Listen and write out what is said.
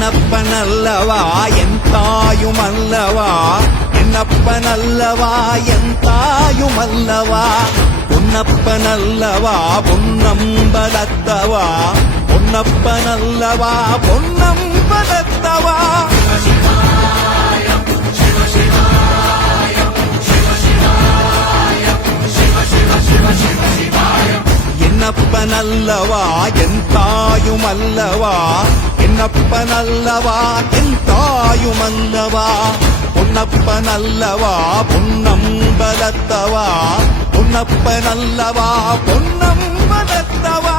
என்னப்பனல்லவா என் தாயுமல்லவா, என்னப்பனல்லவா என் தாயுமல்லவா, பொன்னப்பனல்லவா பொன்னம்பலத்தவா, பொன்னப்பனல்லவா பொன்னம்பலத்தவா. என்னப்பனல்லவா என் தாயுமல்லவா, என்னப்பனல்லவா என் தாயுமல்லவா, பொன்னப்பனல்லவா பொன்னம்பலத்தவா, பொன்னப்பனல்லவா பொன்னம்பலத்தவா.